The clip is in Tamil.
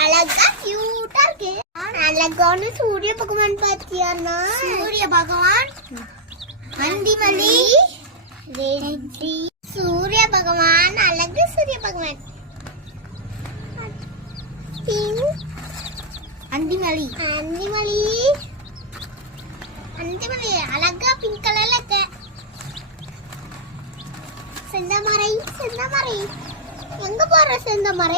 அழகா கியூட்டா இருக்கு. அழகான சூரிய பகவான் பாத்தியானா? சூரிய பகவான், அந்திமலி, ரெட்டி, சூரிய பகவான், அழகு சூரிய பகவான், அந்திமலி, அந்திமலி, அந்திமலி அழகா பிங்க் கலர்ல இருக்கு. செந்தமரை, செந்தமரை எங்க போற? செந்தமரை